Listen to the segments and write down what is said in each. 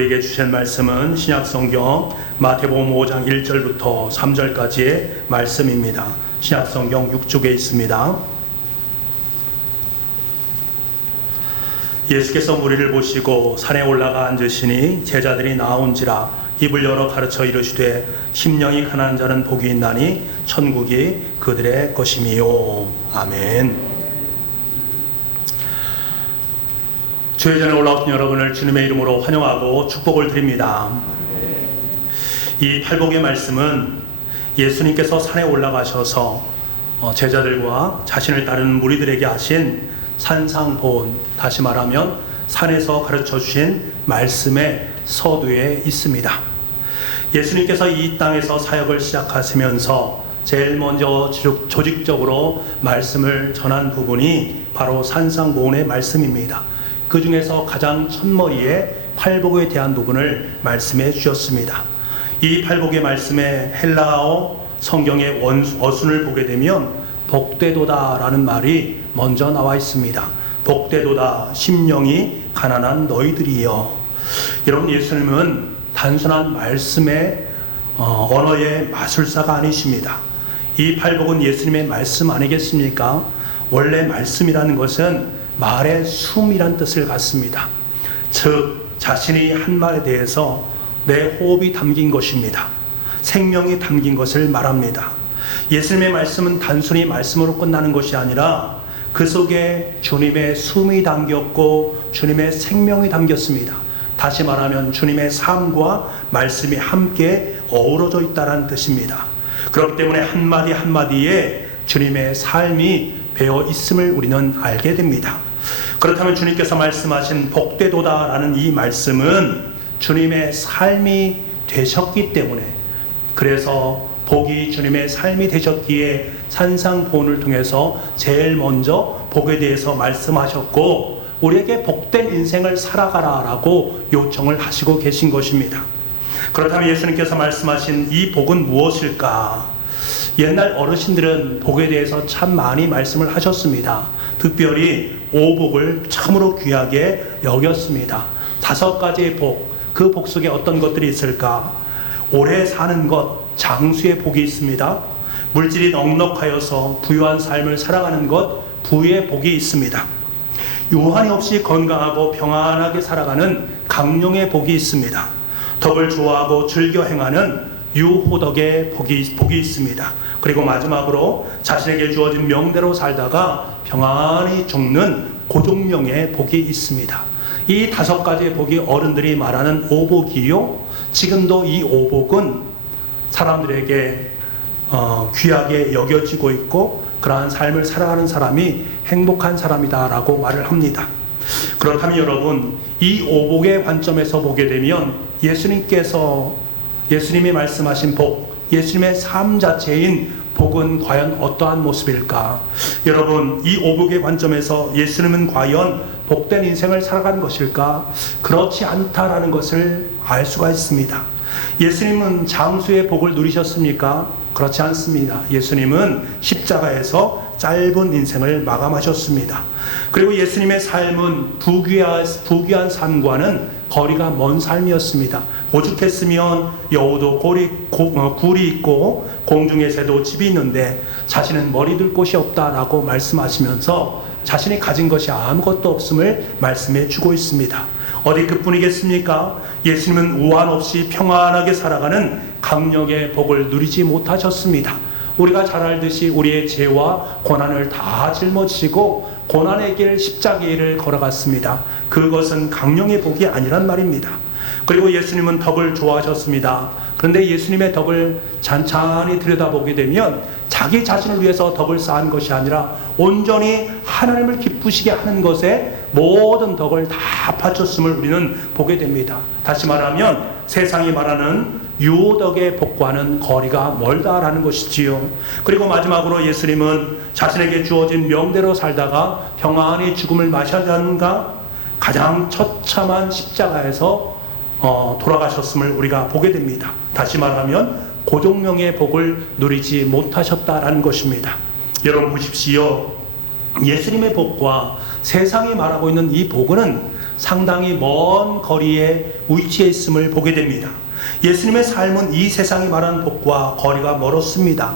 우리에게 주신 말씀은 신약성경 마태복음 5장 1절부터 3절까지의 말씀입니다. 신약성경 6쪽에 있습니다. 예수께서 무리를 보시고 산에 올라가 앉으시니 제자들이 나온지라 입을 열어 가르쳐 이르시되 심령이 가난한 자는 복이 있나니 천국이 그들의 것임이요. 아멘. 주의 전에 올라오신 여러분을 주님의 이름으로 환영하고 축복을 드립니다. 이 팔복의 말씀은 예수님께서 산에 올라가셔서 제자들과 자신을 따르는 무리들에게 하신 산상보온, 다시 말하면 산에서 가르쳐 주신 말씀의 서두에 있습니다. 예수님께서 이 땅에서 사역을 시작하시면서 제일 먼저 조직적으로 말씀을 전한 부분이 바로 산상보온의 말씀입니다. 그 중에서 가장 첫머리에 팔복에 대한 부분을 말씀해 주셨습니다. 이 팔복의 말씀에 헬라어 성경의 어순을 보게 되면 복되도다 라는 말이 먼저 나와 있습니다. 복되도다 심령이 가난한 너희들이여. 여러분, 예수님은 단순한 말씀의 언어의 마술사가 아니십니다. 이 팔복은 예수님의 말씀 아니겠습니까? 원래 말씀이라는 것은 말의 숨이란 뜻을 갖습니다. 즉 자신이 한 말에 대해서 내 호흡이 담긴 것입니다. 생명이 담긴 것을 말합니다. 예수님의 말씀은 단순히 말씀으로 끝나는 것이 아니라 그 속에 주님의 숨이 담겼고 주님의 생명이 담겼습니다. 다시 말하면 주님의 삶과 말씀이 함께 어우러져 있다는 뜻입니다. 그렇기 때문에 한마디 한마디에 주님의 삶이 배어 있음을 우리는 알게 됩니다. 그렇다면 주님께서 말씀하신 복되도다라는 이 말씀은 주님의 삶이 되셨기 때문에, 그래서 복이 주님의 삶이 되셨기에 산상보온을 통해서 제일 먼저 복에 대해서 말씀하셨고 우리에게 복된 인생을 살아가라라고 요청을 하시고 계신 것입니다. 그렇다면 예수님께서 말씀하신 이 복은 무엇일까? 옛날 어르신들은 복에 대해서 참 많이 말씀을 하셨습니다. 특별히 오복을 참으로 귀하게 여겼습니다. 5가지의 복, 그 복 속에 어떤 것들이 있을까? 오래 사는 것, 장수의 복이 있습니다. 물질이 넉넉하여서 부유한 삶을 살아가는 것, 부의 복이 있습니다. 유한이 없이 건강하고 평안하게 살아가는 강령의 복이 있습니다. 덕을 좋아하고 즐겨 행하는 유호덕의 복이 있습니다. 그리고 마지막으로 자신에게 주어진 명대로 살다가 평안히 죽는 고종령의 복이 있습니다. 이 5가지의 복이 어른들이 말하는 오복이요, 지금도 이 오복은 사람들에게 귀하게 여겨지고 있고 그러한 삶을 살아가는 사람이 행복한 사람이다라고 말을 합니다. 그렇다면 여러분, 이 오복의 관점에서 보게 되면 예수님이 말씀하신 복, 예수님의 삶 자체인 복은 과연 어떠한 모습일까? 여러분, 이 오복의 관점에서 예수님은 과연 복된 인생을 살아가는 것일까? 그렇지 않다라는 것을 알 수가 있습니다. 예수님은 장수의 복을 누리셨습니까? 그렇지 않습니다. 예수님은 십자가에서 짧은 인생을 마감하셨습니다. 그리고 예수님의 삶은 부귀한 삶과는 거리가 먼 삶이었습니다. 오죽했으면 여우도 굴이 있고 공중의 새도 집이 있는데 자신은 머리 둘 곳이 없다라고 말씀하시면서 자신이 가진 것이 아무것도 없음을 말씀해 주고 있습니다. 어디 그뿐이겠습니까? 예수님은 우한 없이 평안하게 살아가는 강력의 복을 누리지 못하셨습니다. 우리가 잘 알듯이 우리의 죄와 고난을 다 짊어지고 고난의 길, 십자가의 길을 걸어갔습니다. 그것은 강령의 복이 아니란 말입니다. 그리고 예수님은 덕을 좋아하셨습니다. 그런데 예수님의 덕을 찬찬히 들여다보게 되면 자기 자신을 위해서 덕을 쌓은 것이 아니라 온전히 하나님을 기쁘시게 하는 것에 모든 덕을 다 바쳤음을 우리는 보게 됩니다. 다시 말하면 세상이 말하는 유호덕의 복과는 거리가 멀다라는 것이지요. 그리고 마지막으로 예수님은 자신에게 주어진 명대로 살다가 평안히 죽음을 맞이하는가 가장 처참한 십자가에서 돌아가셨음을 우리가 보게 됩니다. 다시 말하면 고종명의 복을 누리지 못하셨다라는 것입니다. 여러분 보십시오. 예수님의 복과 세상이 말하고 있는 이 복은 상당히 먼 거리에 위치해 있음을 보게 됩니다. 예수님의 삶은 이 세상이 말하는 복과 거리가 멀었습니다.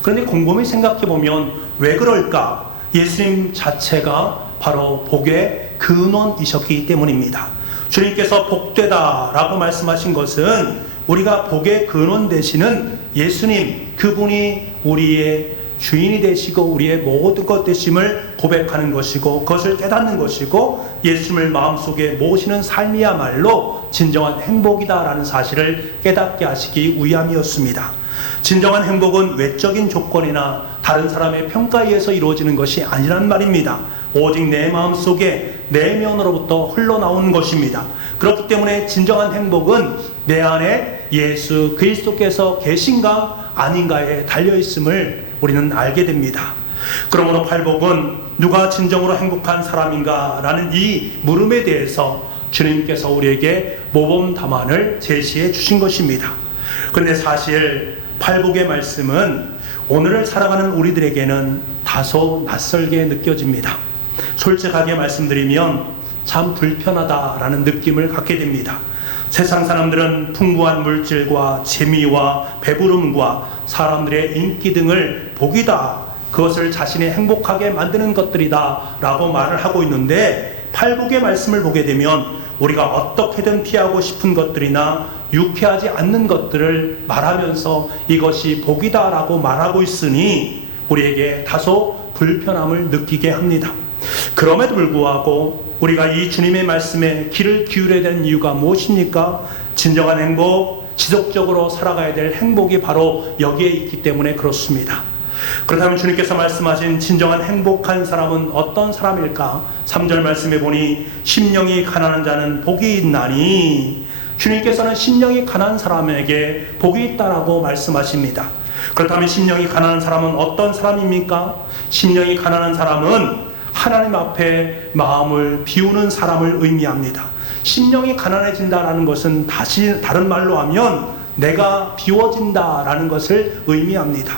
그런데 곰곰이 생각해 보면 왜 그럴까? 예수님 자체가 바로 복의 근원이셨기 때문입니다. 주님께서 복되다라고 말씀하신 것은 우리가 복의 근원 되시는 예수님, 그분이 우리의 주인이 되시고 우리의 모든 것 되심을 고백하는 것이고 그것을 깨닫는 것이고 예수님을 마음속에 모시는 삶이야말로 진정한 행복이다라는 사실을 깨닫게 하시기 위함이었습니다. 진정한 행복은 외적인 조건이나 다른 사람의 평가에 의해서 이루어지는 것이 아니란 말입니다. 오직 내 마음속에 내면으로부터 흘러나오는 것입니다. 그렇기 때문에 진정한 행복은 내 안에 예수 그리스도께서 계신가 아닌가에 달려있음을 우리는 알게 됩니다. 그러므로 팔복은 누가 진정으로 행복한 사람인가 라는 이 물음에 대해서 주님께서 우리에게 모범 답안을 제시해 주신 것입니다. 그런데 사실 팔복의 말씀은 오늘을 살아가는 우리들에게는 다소 낯설게 느껴집니다. 솔직하게 말씀드리면 참 불편하다라는 느낌을 갖게 됩니다. 세상 사람들은 풍부한 물질과 재미와 배부름과 사람들의 인기 등을 복이다, 그것을 자신이 행복하게 만드는 것들이다 라고 말을 하고 있는데, 팔복의 말씀을 보게 되면 우리가 어떻게든 피하고 싶은 것들이나 유쾌하지 않는 것들을 말하면서 이것이 복이다 라고 말하고 있으니 우리에게 다소 불편함을 느끼게 합니다. 그럼에도 불구하고 우리가 이 주님의 말씀에 귀를 기울여야 되는 이유가 무엇입니까? 진정한 행복, 지속적으로 살아가야 될 행복이 바로 여기에 있기 때문에 그렇습니다. 그렇다면 주님께서 말씀하신 진정한 행복한 사람은 어떤 사람일까? 3절 말씀에 보니 심령이 가난한 자는 복이 있나니, 주님께서는 심령이 가난한 사람에게 복이 있다라고 말씀하십니다. 그렇다면 심령이 가난한 사람은 어떤 사람입니까? 심령이 가난한 사람은 하나님 앞에 마음을 비우는 사람을 의미합니다. 심령이 가난해진다라는 것은 다른 말로 하면 내가 비워진다라는 것을 의미합니다.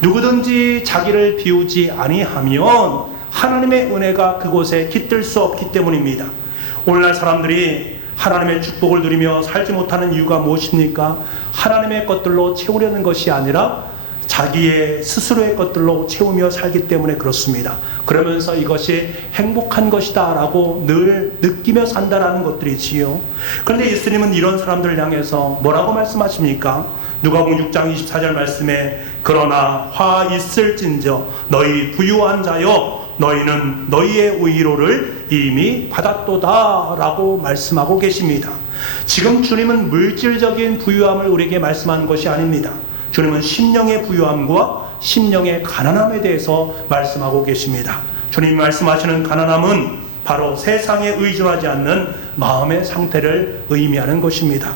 누구든지 자기를 비우지 아니하면 하나님의 은혜가 그곳에 깃들 수 없기 때문입니다. 오늘날 사람들이 하나님의 축복을 누리며 살지 못하는 이유가 무엇입니까? 하나님의 것들로 채우려는 것이 아니라 자기의 스스로의 것들로 채우며 살기 때문에 그렇습니다. 그러면서 이것이 행복한 것이다 라고 늘 느끼며 산다라는 것들이지요. 그런데 예수님은 이런 사람들을 향해서 뭐라고 말씀하십니까? 누가복음 6장 24절 말씀에 그러나 화 있을진저 너희 부유한 자여 너희는 너희의 위로를 이미 받았도다 라고 말씀하고 계십니다. 지금 주님은 물질적인 부유함을 우리에게 말씀하는 것이 아닙니다. 주님은 심령의 부유함과 심령의 가난함에 대해서 말씀하고 계십니다. 주님이 말씀하시는 가난함은 바로 세상에 의존하지 않는 마음의 상태를 의미하는 것입니다.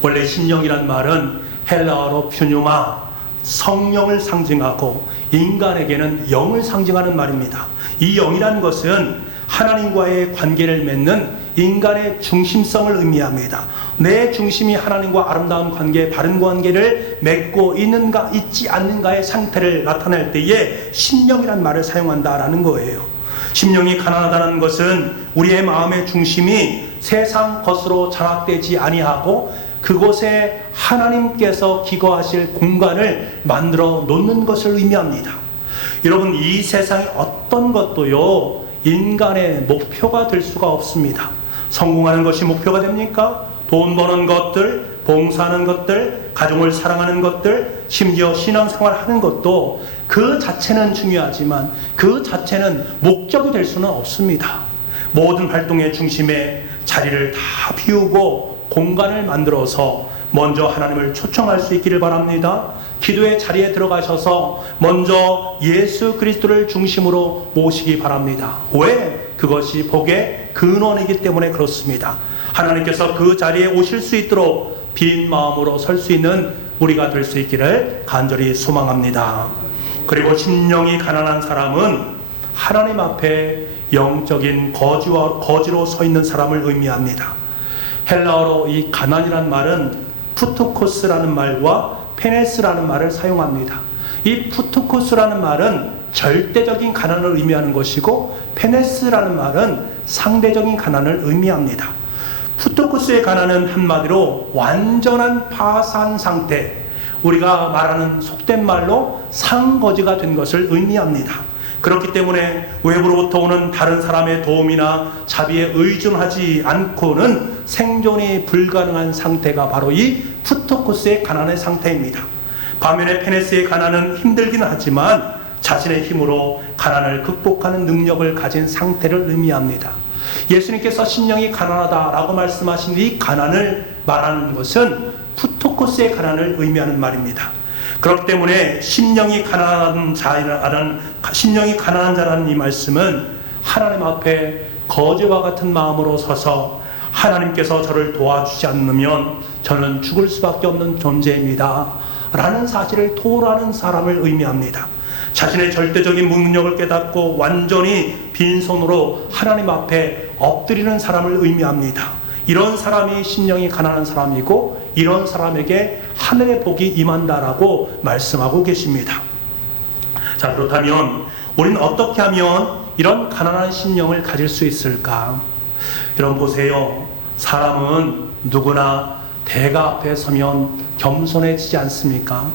원래 심령이란 말은 헬라어로 퓨뉴마, 성령을 상징하고 인간에게는 영을 상징하는 말입니다. 이 영이라는 것은 하나님과의 관계를 맺는 인간의 중심성을 의미합니다. 내 중심이 하나님과 아름다운 관계, 바른 관계를 맺고 있는가 있지 않는가의 상태를 나타낼 때에 심령이란 말을 사용한다라는 거예요. 심령이 가난하다는 것은 우리의 마음의 중심이 세상 것으로 장악되지 아니하고 그곳에 하나님께서 기거하실 공간을 만들어 놓는 것을 의미합니다. 여러분, 이 세상의 어떤 것도요 인간의 목표가 될 수가 없습니다. 성공하는 것이 목표가 됩니까? 돈 버는 것들, 봉사하는 것들, 가정을 사랑하는 것들, 심지어 신앙생활 하는 것도 그 자체는 중요하지만 그 자체는 목적이 될 수는 없습니다. 모든 활동의 중심에 자리를 다 비우고 공간을 만들어서 먼저 하나님을 초청할 수 있기를 바랍니다. 기도의 자리에 들어가셔서 먼저 예수 그리스도를 중심으로 모시기 바랍니다. 왜? 그것이 복의 근원이기 때문에 그렇습니다. 하나님께서 그 자리에 오실 수 있도록 빈 마음으로 설 수 있는 우리가 될 수 있기를 간절히 소망합니다. 그리고 심령이 가난한 사람은 하나님 앞에 영적인 거지로 서 있는 사람을 의미합니다. 헬라어로 이 가난이란 말은 푸토코스라는 말과 페네스라는 말을 사용합니다. 이 푸토코스라는 말은 절대적인 가난을 의미하는 것이고, 페네스라는 말은 상대적인 가난을 의미합니다. 푸토코스의 가난은 한마디로 완전한 파산 상태, 우리가 말하는 속된 말로 상거지가 된 것을 의미합니다. 그렇기 때문에 외부로부터 오는 다른 사람의 도움이나 자비에 의존하지 않고는 생존이 불가능한 상태가 바로 이 푸토코스의 가난의 상태입니다. 반면에 페네스의 가난은 힘들긴 하지만 자신의 힘으로 가난을 극복하는 능력을 가진 상태를 의미합니다. 예수님께서 심령이 가난하다라고 말씀하신 이 가난을 말하는 것은 푸토코스의 가난을 의미하는 말입니다. 그렇기 때문에 심령이 가난한 자라는 이 말씀은 하나님 앞에 거지와 같은 마음으로 서서 하나님께서 저를 도와주지 않으면 저는 죽을 수밖에 없는 존재입니다 라는 사실을 토로하는 사람을 의미합니다. 자신의 절대적인 무능력을 깨닫고 완전히 빈손으로 하나님 앞에 엎드리는 사람을 의미합니다. 이런 사람이 심령이 가난한 사람이고, 이런 사람에게 하늘의 복이 임한다라고 말씀하고 계십니다. 자, 그렇다면 우리는 어떻게 하면 이런 가난한 심령을 가질 수 있을까? 여러분 보세요. 사람은 누구나 대가 앞에 서면 겸손해지지 않습니까?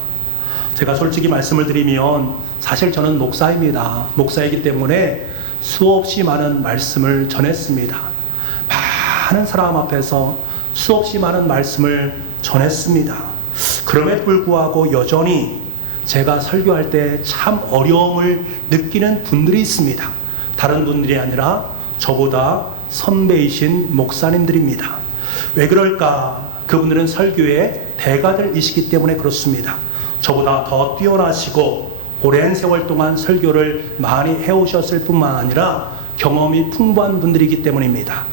제가 솔직히 말씀을 드리면 사실 저는 목사입니다. 목사이기 때문에 수없이 많은 말씀을 전했습니다. 많은 사람 앞에서 수없이 많은 말씀을 전했습니다. 그럼에도 불구하고 여전히 제가 설교할 때 참 어려움을 느끼는 분들이 있습니다. 다른 분들이 아니라 저보다 선배이신 목사님들입니다. 왜 그럴까? 그분들은 설교의 대가들이시기 때문에 그렇습니다. 저보다 더 뛰어나시고 오랜 세월 동안 설교를 많이 해오셨을 뿐만 아니라 경험이 풍부한 분들이기 때문입니다.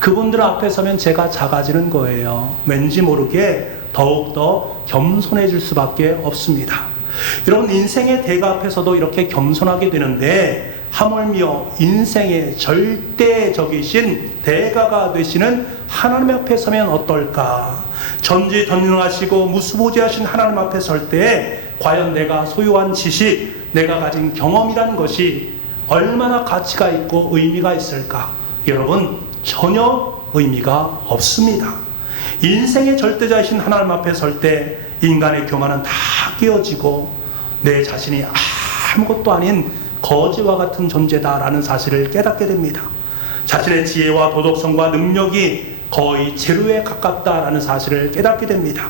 그분들 앞에 서면 제가 작아지는 거예요. 왠지 모르게 더욱더 겸손해질 수밖에 없습니다. 여러분, 인생의 대가 앞에서도 이렇게 겸손하게 되는데 하물며 인생의 절대적이신 대가가 되시는 하나님 앞에 서면 어떨까? 전지전능하시고 무수보지하신 하나님 앞에 설 때 과연 내가 소유한 지식, 내가 가진 경험이라는 것이 얼마나 가치가 있고 의미가 있을까? 여러분, 전혀 의미가 없습니다. 인생의 절대자이신 하나님 앞에 설 때 인간의 교만은 다 깨어지고 내 자신이 아무것도 아닌 거지와 같은 존재다라는 사실을 깨닫게 됩니다. 자신의 지혜와 도덕성과 능력이 거의 제로에 가깝다라는 사실을 깨닫게 됩니다.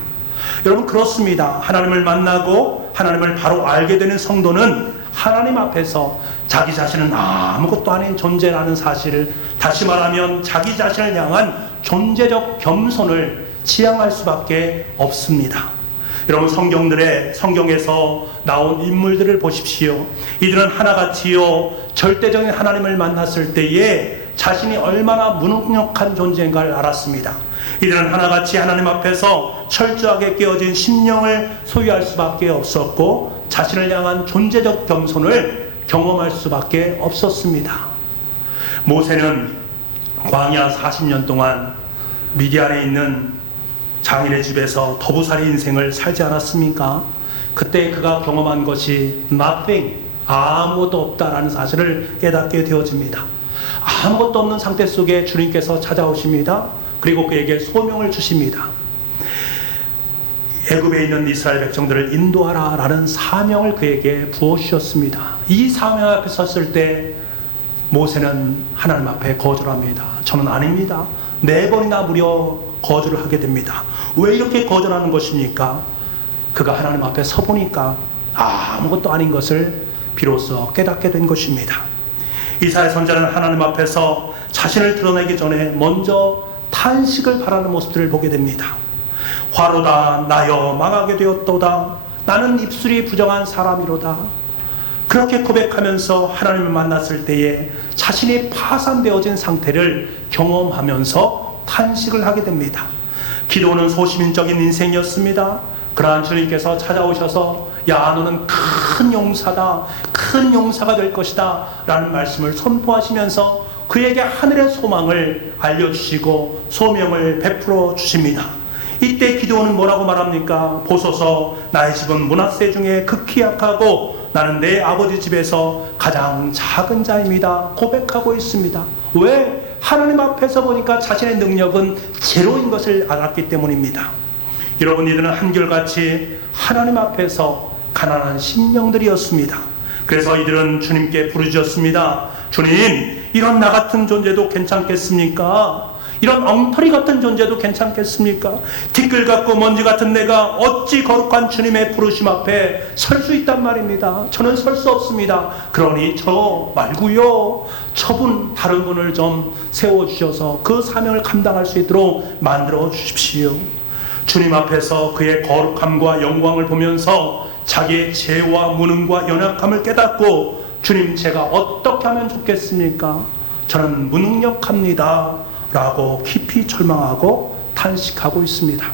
여러분, 그렇습니다. 하나님을 만나고 하나님을 바로 알게 되는 성도는 하나님 앞에서 자기 자신은 아무것도 아닌 존재라는 사실을, 다시 말하면 자기 자신을 향한 존재적 겸손을 지향할 수밖에 없습니다. 여러분, 성경에서 나온 인물들을 보십시오. 이들은 하나같이요 절대적인 하나님을 만났을 때에 자신이 얼마나 무능력한 존재인가를 알았습니다. 이들은 하나같이 하나님 앞에서 철저하게 깨어진 심령을 소유할 수밖에 없었고 자신을 향한 존재적 겸손을 경험할 수밖에 없었습니다. 모세는 광야 40년 동안 미디안에 있는 장인의 집에서 더부살이 인생을 살지 않았습니까? 그때 그가 경험한 것이 nothing, 아무것도 없다라는 사실을 깨닫게 되어집니다. 아무것도 없는 상태 속에 주님께서 찾아오십니다. 그리고 그에게 소명을 주십니다. 애굽에 있는 이스라엘 백성들을 인도하라 라는 사명을 그에게 부어주셨습니다. 이 사명 앞에 섰을 때 모세는 하나님 앞에 거절합니다. 저는 아닙니다. 4번이나 무려 거절을 하게 됩니다. 왜 이렇게 거절하는 것입니까? 그가 하나님 앞에 서보니까 아무것도 아닌 것을 비로소 깨닫게 된 것입니다. 이사야 선지자는 하나님 앞에서 자신을 드러내기 전에 먼저 탄식을 바라는 모습들을 보게 됩니다. 화로다 나여 망하게 되었도다. 나는 입술이 부정한 사람이로다. 그렇게 고백하면서 하나님을 만났을 때에 자신이 파산되어진 상태를 경험하면서 탄식을 하게 됩니다. 기도는 소시민적인 인생이었습니다. 그러한 주님께서 찾아오셔서 야, 너는 큰 용사다, 큰 용사가 될 것이다 라는 말씀을 선포하시면서 그에게 하늘의 소망을 알려주시고 소명을 베풀어 주십니다. 이때 기도는 뭐라고 말합니까? 보소서, 나의 집은 므낫세 중에 극히 약하고 나는 내 아버지 집에서 가장 작은 자입니다 고백하고 있습니다. 왜? 하나님 앞에서 보니까 자신의 능력은 제로인 것을 알았기 때문입니다. 여러분, 이들은 한결같이 하나님 앞에서 가난한 심령들이었습니다. 그래서 이들은 주님께 부르짖었습니다. 주님, 이런 나 같은 존재도 괜찮겠습니까? 이런 엉터리 같은 존재도 괜찮겠습니까? 티끌 같고 먼지 같은 내가 어찌 거룩한 주님의 부르심 앞에 설 수 있단 말입니다. 저는 설 수 없습니다. 그러니 저 말고요, 저분, 다른 분을 좀 세워주셔서 그 사명을 감당할 수 있도록 만들어 주십시오. 주님 앞에서 그의 거룩함과 영광을 보면서 자기의 죄와 무능과 연약함을 깨닫고, 주님, 제가 어떻게 하면 좋겠습니까? 저는 무능력합니다 라고 깊이 절망하고 탄식하고 있습니다.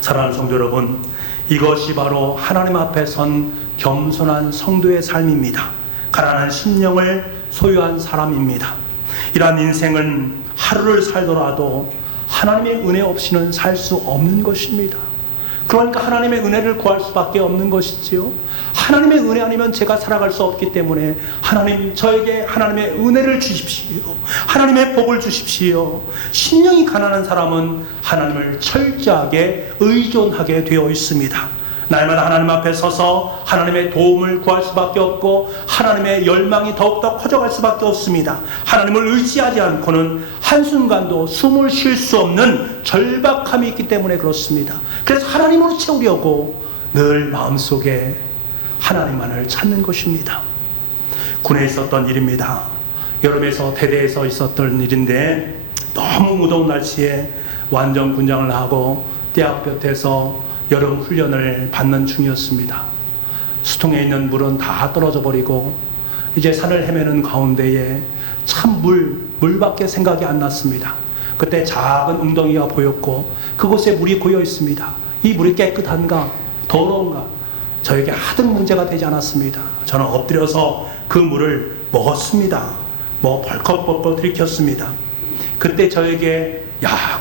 사랑하는 성도 여러분, 이것이 바로 하나님 앞에 선 겸손한 성도의 삶입니다. 가난한 심령을 소유한 사람입니다. 이러한 인생은 하루를 살더라도 하나님의 은혜 없이는 살 수 없는 것입니다. 그러니까 하나님의 은혜를 구할 수밖에 없는 것이지요. 하나님의 은혜 아니면 제가 살아갈 수 없기 때문에 하나님, 저에게 하나님의 은혜를 주십시오. 하나님의 복을 주십시오. 심령이 가난한 사람은 하나님을 철저하게 의존하게 되어 있습니다. 날마다 하나님 앞에 서서 하나님의 도움을 구할 수밖에 없고 하나님의 열망이 더욱더 커져갈 수밖에 없습니다. 하나님을 의지하지 않고는 한순간도 숨을 쉴 수 없는 절박함이 있기 때문에 그렇습니다. 그래서 하나님으로 채우려고 늘 마음속에 하나님만을 찾는 것입니다. 군에 있었던 일입니다. 여름에서 대대에서 있었던 일인데, 너무 무더운 날씨에 완전 군장을 하고 대학 곁에서 여름 훈련을 받는 중이었습니다. 수통에 있는 물은 다 떨어져 버리고 이제 산을 헤매는 가운데에 참 물밖에 생각이 안 났습니다. 그때 작은 웅덩이가 보였고 그곳에 물이 고여 있습니다. 이 물이 깨끗한가 더러운가 저에게 하등 문제가 되지 않았습니다. 저는 엎드려서 그 물을 먹었습니다. 벌컥벌컥 들이켰습니다. 그때 저에게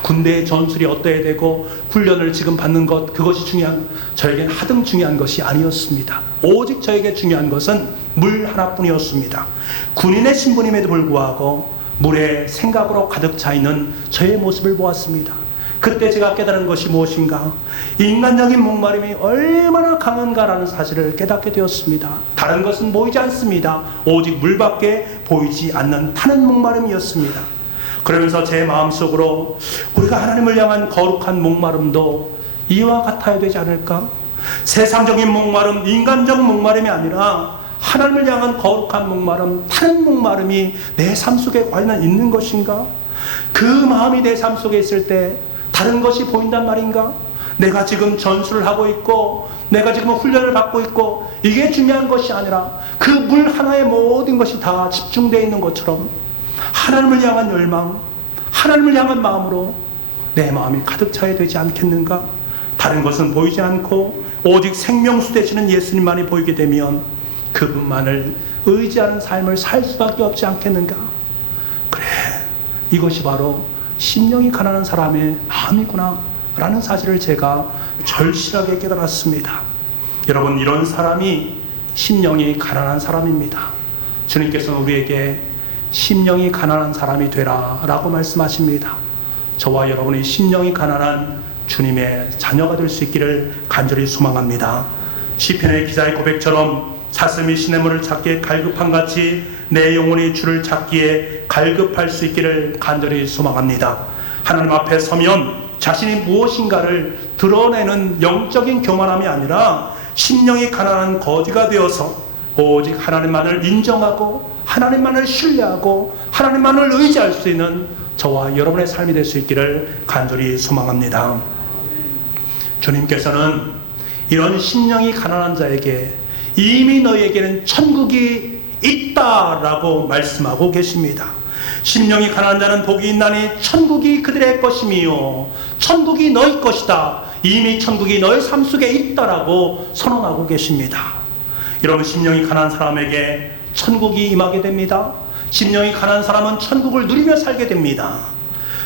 군대의 전술이 어떠해야 되고 훈련을 지금 받는 것, 그것이 저에게는 하등 중요한 것이 아니었습니다. 오직 저에게 중요한 것은 물 하나뿐이었습니다. 군인의 신분임에도 불구하고 물에 생각으로 가득 차 있는 저의 모습을 보았습니다. 그때 제가 깨달은 것이 무엇인가? 인간적인 목마름이 얼마나 강한가라는 사실을 깨닫게 되었습니다. 다른 것은 보이지 않습니다. 오직 물밖에 보이지 않는 타는 목마름이었습니다. 그러면서 제 마음속으로 우리가 하나님을 향한 거룩한 목마름도 이와 같아야 되지 않을까? 세상적인 목마름, 인간적 목마름이 아니라 하나님을 향한 거룩한 목마름, 타는 목마름이 내 삶 속에 과연 있는 것인가? 그 마음이 내 삶 속에 있을 때 다른 것이 보인단 말인가? 내가 지금 전술을 하고 있고 내가 지금 훈련을 받고 있고 이게 중요한 것이 아니라 그 물 하나에 모든 것이 다 집중되어 있는 것처럼 하나님을 향한 열망, 하나님을 향한 마음으로 내 마음이 가득 차야 되지 않겠는가? 다른 것은 보이지 않고 오직 생명수 되시는 예수님만이 보이게 되면 그분만을 의지하는 삶을 살 수밖에 없지 않겠는가? 그래, 이것이 바로 심령이 가난한 사람의 마음이구나 라는 사실을 제가 절실하게 깨달았습니다. 여러분, 이런 사람이 심령이 가난한 사람입니다. 주님께서는 우리에게 심령이 가난한 사람이 되라 라고 말씀하십니다. 저와 여러분이 심령이 가난한 주님의 자녀가 될 수 있기를 간절히 소망합니다. 시편의 기자의 고백처럼 사슴이 시냇물을 찾기에 갈급한 같이 내 영혼이 주를 찾기에 갈급할 수 있기를 간절히 소망합니다. 하나님 앞에 서면 자신이 무엇인가를 드러내는 영적인 교만함이 아니라 심령이 가난한 거지가 되어서 오직 하나님만을 인정하고 하나님만을 신뢰하고 하나님만을 의지할 수 있는 저와 여러분의 삶이 될 수 있기를 간절히 소망합니다. 주님께서는 이런 심령이 가난한 자에게 이미 너희에게는 천국이 있다라고 말씀하고 계십니다. 심령이 가난한 자는 복이 있나니 천국이 그들의 것이며 천국이 너희 것이다. 이미 천국이 너희 삶 속에 있다라고 선언하고 계십니다. 여러분, 심령이 가난한 사람에게 천국이 임하게 됩니다. 심령이 가난한 사람은 천국을 누리며 살게 됩니다.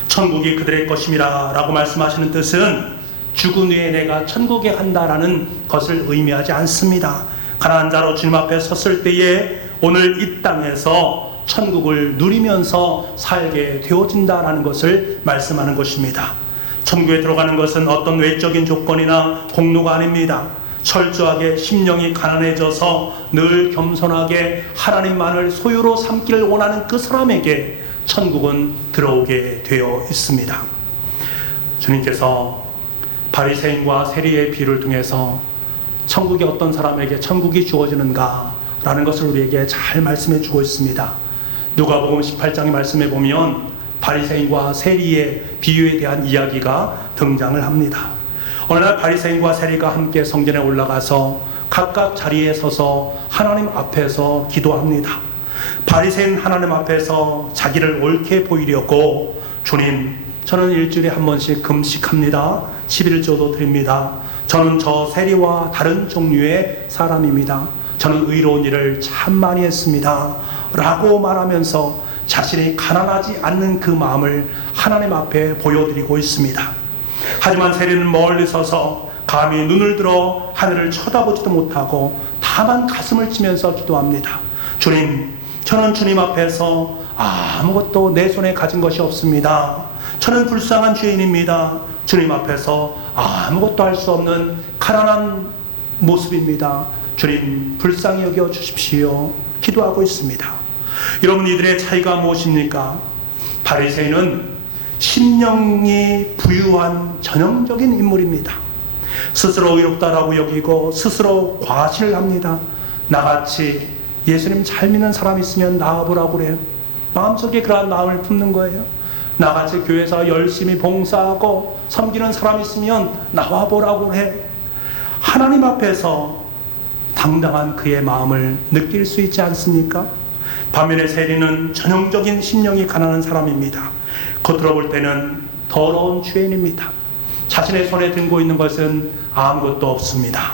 천국이 그들의 것임이라 라고 말씀하시는 뜻은 죽은 후에 내가 천국에 간다라는 것을 의미하지 않습니다. 가난한 자로 주님 앞에 섰을 때에 오늘 이 땅에서 천국을 누리면서 살게 되어진다라는 것을 말씀하는 것입니다. 천국에 들어가는 것은 어떤 외적인 조건이나 공로가 아닙니다. 철저하게 심령이 가난해져서 늘 겸손하게 하나님만을 소유로 삼기를 원하는 그 사람에게 천국은 들어오게 되어 있습니다. 주님께서 바리새인과 세리의 비유를 통해서 천국이 어떤 사람에게 천국이 주어지는가 라는 것을 우리에게 잘 말씀해 주고 있습니다. 누가복음 18장의 말씀에 보면 바리새인과 세리의 비유에 대한 이야기가 등장을 합니다. 어느 날 바리새인과 세리가 함께 성전에 올라가서 각각 자리에 서서 하나님 앞에서 기도합니다. 바리새인 하나님 앞에서 자기를 옳게 보이려고 주님, 저는 일주일에 한 번씩 금식합니다. 11조도 드립니다. 저는 저 세리와 다른 종류의 사람입니다. 저는 의로운 일을 참 많이 했습니다. 라고 말하면서 자신이 가난하지 않는 그 마음을 하나님 앞에 보여드리고 있습니다. 하지만 세리는 멀리 서서 감히 눈을 들어 하늘을 쳐다보지도 못하고 다만 가슴을 치면서 기도합니다. 주님, 저는 주님 앞에서 아무것도 내 손에 가진 것이 없습니다. 저는 불쌍한 죄인입니다. 주님 앞에서 아무것도 할 수 없는 가난한 모습입니다. 주님, 불쌍히 여겨 주십시오. 기도하고 있습니다. 여러분, 이들의 차이가 무엇입니까? 바리새인은 심령이 부유한 전형적인 인물입니다. 스스로 의롭다라고 여기고 스스로 과시를 합니다. 나같이 예수님 잘 믿는 사람 있으면 나와보라고 그래요. 마음속에 그러한 마음을 품는 거예요. 나같이 교회에서 열심히 봉사하고 섬기는 사람 있으면 나와보라고 해. 하나님 앞에서 당당한 그의 마음을 느낄 수 있지 않습니까? 반면에 세리는 전형적인 심령이 가난한 사람입니다. 겉으로 볼 때는 더러운 죄인입니다. 자신의 손에 들고 있는 것은 아무것도 없습니다.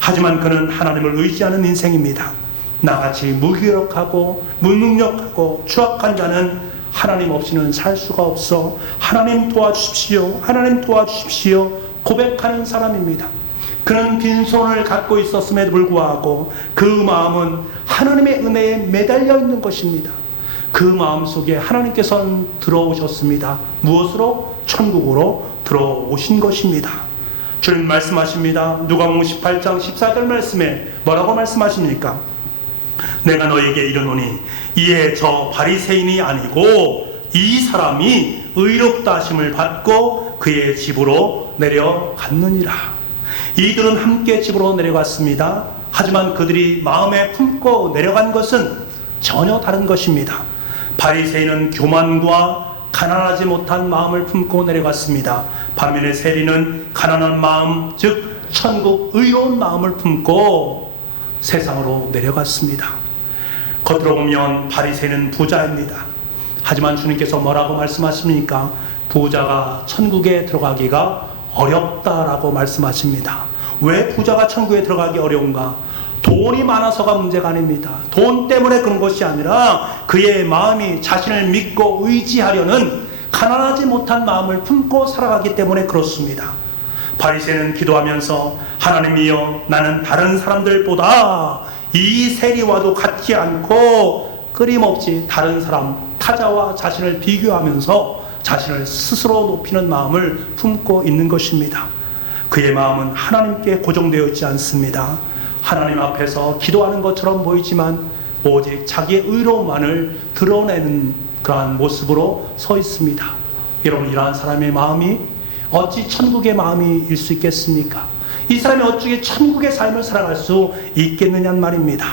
하지만 그는 하나님을 의지하는 인생입니다. 나같이 무기력하고 무능력하고 추악한 자는 하나님 없이는 살 수가 없어 하나님 도와주십시오, 하나님 도와주십시오 고백하는 사람입니다. 그는 빈손을 갖고 있었음에도 불구하고 그 마음은 하나님의 은혜에 매달려 있는 것입니다. 그 마음 속에 하나님께서는 들어오셨습니다. 무엇으로? 천국으로 들어오신 것입니다. 주님 말씀하십니다. 누가복음 18장 14절 말씀에 뭐라고 말씀하십니까? 내가 너에게 이르노니 이에 저 바리새인이 아니고 이 사람이 의롭다 하심을 받고 그의 집으로 내려갔느니라. 이들은 함께 집으로 내려갔습니다. 하지만 그들이 마음에 품고 내려간 것은 전혀 다른 것입니다. 바리새인은 교만과 가난하지 못한 마음을 품고 내려갔습니다. 반면에 세리는 가난한 마음, 즉 천국 의로운 마음을 품고 세상으로 내려갔습니다. 겉으로 보면 바리새인은 부자입니다. 하지만 주님께서 뭐라고 말씀하십니까? 부자가 천국에 들어가기가 어렵다라고 말씀하십니다. 왜 부자가 천국에 들어가기 어려운가? 돈이 많아서가 문제가 아닙니다. 돈 때문에 그런 것이 아니라 그의 마음이 자신을 믿고 의지하려는 가난하지 못한 마음을 품고 살아가기 때문에 그렇습니다. 바리새인은 기도하면서 하나님이여, 나는 다른 사람들보다 이 세리와도 같지 않고 끊임없이 다른 사람, 타자와 자신을 비교하면서 자신을 스스로 높이는 마음을 품고 있는 것입니다. 그의 마음은 하나님께 고정되어 있지 않습니다. 하나님 앞에서 기도하는 것처럼 보이지만 오직 자기의 의로움만을 드러내는 그러한 모습으로 서 있습니다. 여러분, 이러한 사람의 마음이 어찌 천국의 마음일 수 있겠습니까? 이 사람이 어찌 천국의 삶을 살아갈 수 있겠느냐는 말입니다.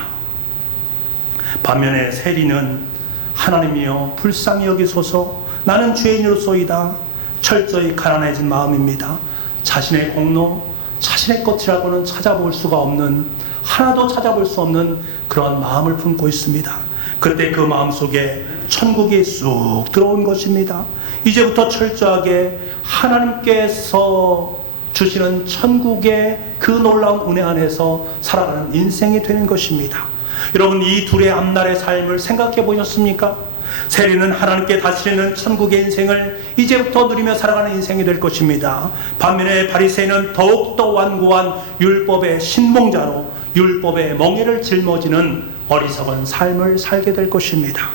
반면에 세리는 하나님이여 불쌍히 여기소서, 나는 죄인으로소이다. 철저히 가난해진 마음입니다. 자신의 공로, 자신의 것이라고는 찾아볼 수가 없는, 하나도 찾아볼 수 없는 그런 마음을 품고 있습니다. 그때 그 마음 속에 천국이 쑥 들어온 것입니다. 이제부터 철저하게 하나님께서 주시는 천국의 그 놀라운 은혜 안에서 살아가는 인생이 되는 것입니다. 여러분, 이 둘의 앞날의 삶을 생각해 보셨습니까? 세리는 하나님께 다스리는 천국의 인생을 이제부터 누리며 살아가는 인생이 될 것입니다. 반면에 바리새인은 더욱더 완고한 율법의 신봉자로 율법의 멍에를 짊어지는 어리석은 삶을 살게 될 것입니다.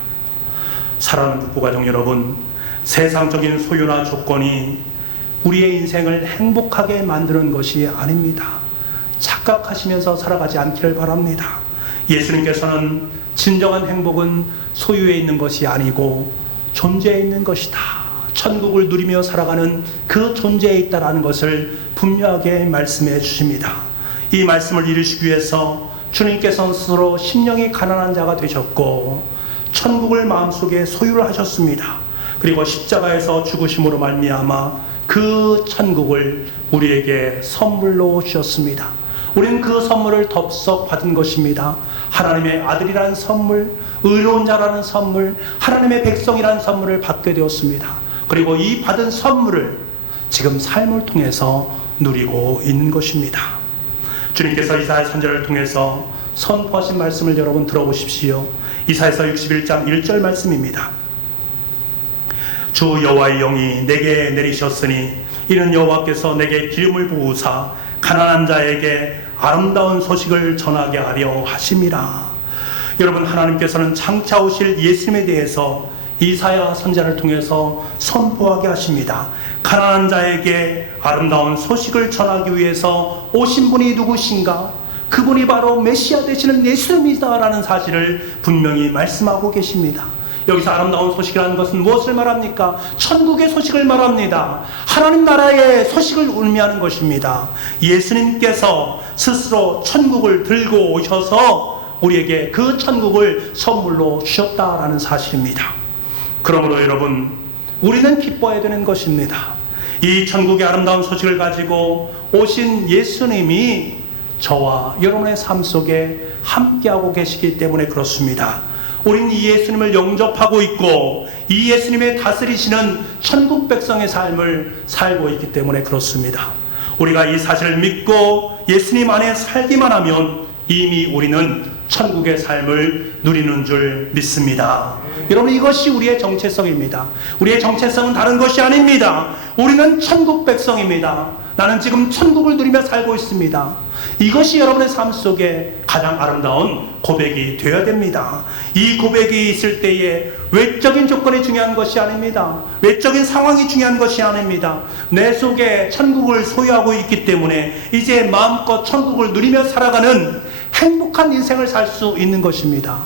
사랑하는 부부가족 여러분, 세상적인 소유나 조건이 우리의 인생을 행복하게 만드는 것이 아닙니다. 착각하시면서 살아가지 않기를 바랍니다. 예수님께서는 진정한 행복은 소유에 있는 것이 아니고 존재에 있는 것이다, 천국을 누리며 살아가는 그 존재에 있다라는 것을 분명하게 말씀해 주십니다. 이 말씀을 이루시기 위해서 주님께서는 스스로 심령이 가난한 자가 되셨고 천국을 마음속에 소유를 하셨습니다. 그리고 십자가에서 죽으심으로 말미암아 그 천국을 우리에게 선물로 주셨습니다. 우리는 그 선물을 덥석 받은 것입니다. 하나님의 아들이라는 선물, 의로운 자라는 선물, 하나님의 백성이라는 선물을 받게 되었습니다. 그리고 이 받은 선물을 지금 삶을 통해서 누리고 있는 것입니다. 주님께서 이사야 선지자를 통해서 선포하신 말씀을 여러분 들어보십시오. 이사야서 61장 1절 말씀입니다. 주 여호와의 영이 내게 내리셨으니 이는 여호와께서 내게 기름을 부으사 가난한 자에게 아름다운 소식을 전하게 하려 하심이라. 여러분, 하나님께서는 장차 오실 예수님에 대해서 이사야 선지자를 통해서 선포하게 하십니다. 가난한 자에게 아름다운 소식을 전하기 위해서 오신 분이 누구신가? 그분이 바로 메시아 되시는 예수님이다라는 사실을 분명히 말씀하고 계십니다. 여기서 아름다운 소식이라는 것은 무엇을 말합니까? 천국의 소식을 말합니다. 하나님 나라의 소식을 의미하는 것입니다. 예수님께서 스스로 천국을 들고 오셔서 우리에게 그 천국을 선물로 주셨다라는 사실입니다. 그러므로 여러분, 우리는 기뻐해야 되는 것입니다. 이 천국의 아름다운 소식을 가지고 오신 예수님이 저와 여러분의 삶 속에 함께하고 계시기 때문에 그렇습니다. 우리는 이 예수님을 영접하고 있고 이 예수님의 다스리시는 천국 백성의 삶을 살고 있기 때문에 그렇습니다. 우리가 이 사실을 믿고 예수님 안에 살기만 하면 이미 우리는 천국의 삶을 누리는 줄 믿습니다. 여러분, 이것이 우리의 정체성입니다. 우리의 정체성은 다른 것이 아닙니다. 우리는 천국 백성입니다. 나는 지금 천국을 누리며 살고 있습니다. 이것이 여러분의 삶 속에 가장 아름다운 고백이 되어야 됩니다. 이 고백이 있을 때에 외적인 조건이 중요한 것이 아닙니다. 외적인 상황이 중요한 것이 아닙니다. 내 속에 천국을 소유하고 있기 때문에 이제 마음껏 천국을 누리며 살아가는 행복한 인생을 살 수 있는 것입니다.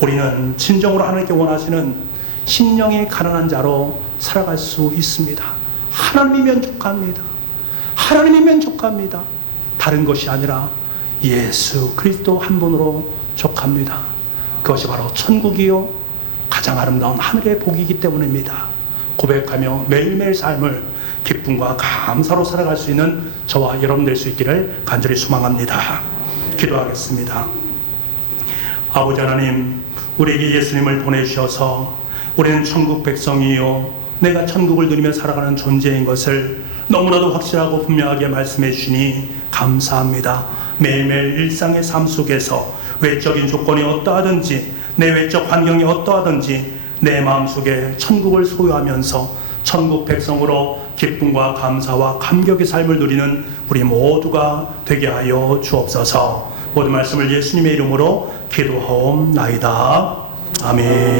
우리는 진정으로 하나님께 원하시는 심령이 가난한 자로 살아갈 수 있습니다. 하나님이면 족합니다. 하나님이면 족합니다. 다른 것이 아니라 예수 그리스도 한 분으로 족합니다. 그것이 바로 천국이요 가장 아름다운 하늘의 복이기 때문입니다. 고백하며 매일매일 삶을 기쁨과 감사로 살아갈 수 있는 저와 여러분 될 수 있기를 간절히 소망합니다. 기도하겠습니다. 아버지 하나님, 우리에게 예수님을 보내주셔서 우리는 천국 백성이요 내가 천국을 누리며 살아가는 존재인 것을 너무나도 확실하고 분명하게 말씀해 주시니 감사합니다. 매일매일 일상의 삶 속에서 외적인 조건이 어떠하든지 내 외적 환경이 어떠하든지 내 마음속에 천국을 소유하면서 천국 백성으로 기쁨과 감사와 감격의 삶을 누리는 우리 모두가 되게 하여 주옵소서. 모든 말씀을 예수님의 이름으로 기도하옵나이다. 아멘.